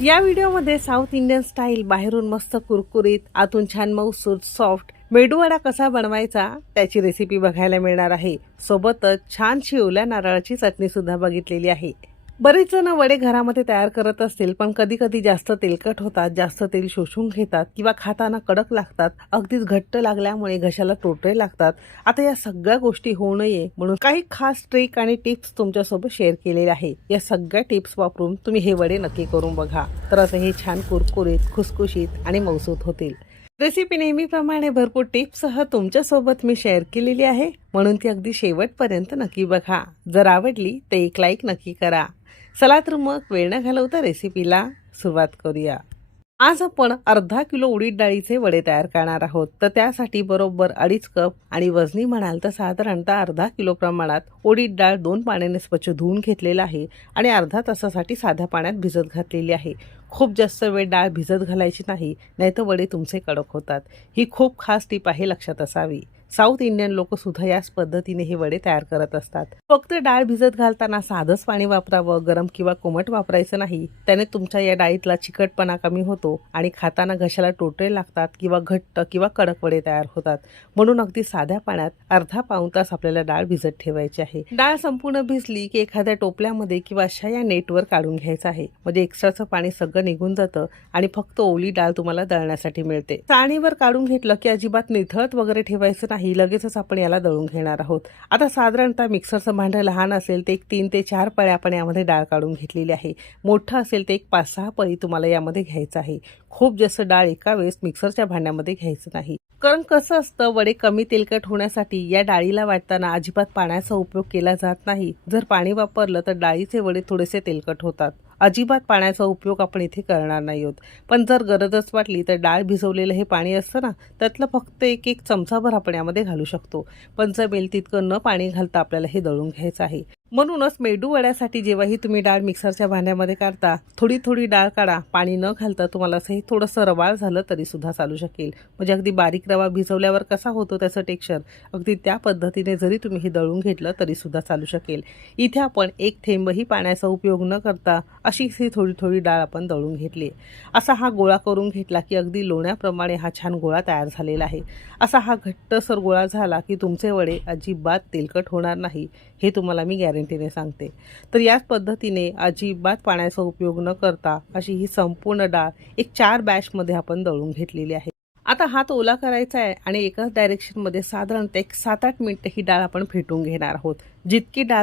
या व्हिडिओमध्ये south Indian style बाहेरून मस्त कुरकुरीत आतून छान मऊसूत सॉफ्ट मेदूवडा कसा बनवायचा त्याची रेसिपी बघायला मिळणार आहे। सोबतच छानशी ओल्या नारळाची चटणी सुद्धा बघितलेली आहे। बरेच जण वडे घरामध्ये तयार करत असतील, पण कधी कधी जास्त तेलकट होतात, जास्त तेल शोषून घेतात किंवा खाताना कडक लागतात, अगदीच घट्ट लागल्यामुळे घशाला टोटरे लागतात। आता या सगळ्या गोष्टी होऊ नये म्हणून काही खास ट्रिक आणि टिप्स तुमच्यासोबत शेअर केलेले आहे। या सगळ्या टिप्स वापरून तुम्ही हे वडे नक्की करून बघा, तर असं हे छान कुरकुरीत खुसखुशीत आणि मऊसूत होतील। रेसिपी नेहमीप्रमाणे भरपूर टिप्ससह तुमच्यासोबत मी शेअर केलेली आहे, म्हणून ती अगदी शेवटपर्यंत नक्की बघा। जर आवडली तर एक लाईक नक्की करा। चला तर मग वेळ न घालवता रेसिपीला सुरुवात करूया। आज आपण अर्धा किलो उडीद डाळीचे वडे तयार करणार आहोत, तर त्यासाठी बरोबर 2.5 कप आणि वजनी म्हणाल तर साधारणतः अर्धा किलो प्रमाणात उडीद डाळ 2 पाण्याने स्वच्छ धुवून घेतलेला आहे आणि अर्धा तासासाठी साध्या पाण्यात भिजत घातलेली आहे। खूप जास्त वेळ डाळ भिजत घालायची नाही, नाहीतर वडे तुमचे कडक होतात। ही खूप खास टीप आहे, लक्षात असावी। साऊथ इंडियन लोक सुद्धा याच पद्धतीने हे वडे तयार करत असतात। फक्त डाळ भिजत घालताना साधंच पाणी वापरावं, गरम किंवा कोमट वापरायचं नाही। त्याने तुमच्या या डाळीतला चिकटपणा कमी होतो आणि खाताना घशाला टोटरे लागतात किंवा घट्ट किंवा कडक वडे तयार होतात। म्हणून अगदी साध्या पाण्यात अर्धा पाऊण तास आपल्याला डाळ भिजत ठेवायची आहे। डाळ संपूर्ण भिजली की एखाद्या टोपल्यामध्ये किंवा अशा या नेटवर काढून घ्यायचं आहे, म्हणजे एक्स्ट्राचं पाणी सगळं निघून जातं आणि फक्त ओली डाळ तुम्हाला दळण्यासाठी मिळते। चाळणीवर काढून घेतलं की अजिबात निथळत वगैरे ठेवायचं नाही, लगेचच आपण याला दळून घेणार आहोत। आता साधारणतः मिक्सरचं भांडं लहान असेल ते 3 ते 4 पळ्या आपण यामध्ये डाळ काढून घेतलेली आहे। मोठं असेल ते 5-6 पळी तुम्हाला यामध्ये घ्यायचं आहे। खूप जास्त डाळ एका वेळेस मिक्सरच्या भांड्यामध्ये घ्यायचं नाही, कारण कसं असतं, वडे कमी तेलकट होण्यासाठी या डाळीला वाटताना अजिबात पाण्याचा उपयोग केला जात नाही। जर पाणी वापरलं तर डाळीचे वडे थोडेसे तेलकट होतात। अजिबात पाण्याचा उपयोग आपण इथे करणार नाही आहोत। पण जर गरजच वाटली तर डाळ भिजवलेलं हे पाणी असतं ना, त्यातलं फक्त एक चमचाभर आपण यामध्ये घालू शकतो। पण जमेल तितकं न पाणी घालता आपल्याला हे दळून घ्यायचं आहे। म्हणूनच मेदू वड्यासाठी जेव्हाही तुम्ही डाळ मिक्सरच्या भांड्यामध्ये काढता, थोडी थोडी डाळ काढा, पाणी न घालता। तुम्हाला असं हे थोडंसं रवाळ झालं तरी सुद्धा चालू शकेल, म्हणजे अगदी बारीक रवा भिजवल्यावर कसा होतो त्याचं टेक्स्चर, अगदी त्या पद्धतीने जरी तुम्ही हे दळून घेतलं तरी सुद्धा चालू शकेल। इथे आपण एक थेंबही पाण्याचा उपयोग न करता अशीच ही थोडी थोडी डाळ आपण दळून घेतली। असा हा गोळा करून घेतला की अगदी लोण्याप्रमाणे हा छान गोळा तयार झालेला आहे। असा हा घट्टसर गोळा झाला की तुमचे वडे अजिबात तेलकट होणार नाही, हे तुम्हाला मी गॅरंटीने सांगते। तर याच पद्धतीने अजिबात पाण्याचा उपयोग न करता अशी ही संपूर्ण डाळ एक 4 बॅचमध्ये आपण दळून घेतलेली आहे। आता हात ओला करायचा आहे आणि एकाच डायरेक्शनमध्ये साधारणतः एक 7-8 मिनिटं ही डाळ आपण फेटून घेणार आहोत। जितकी डाळ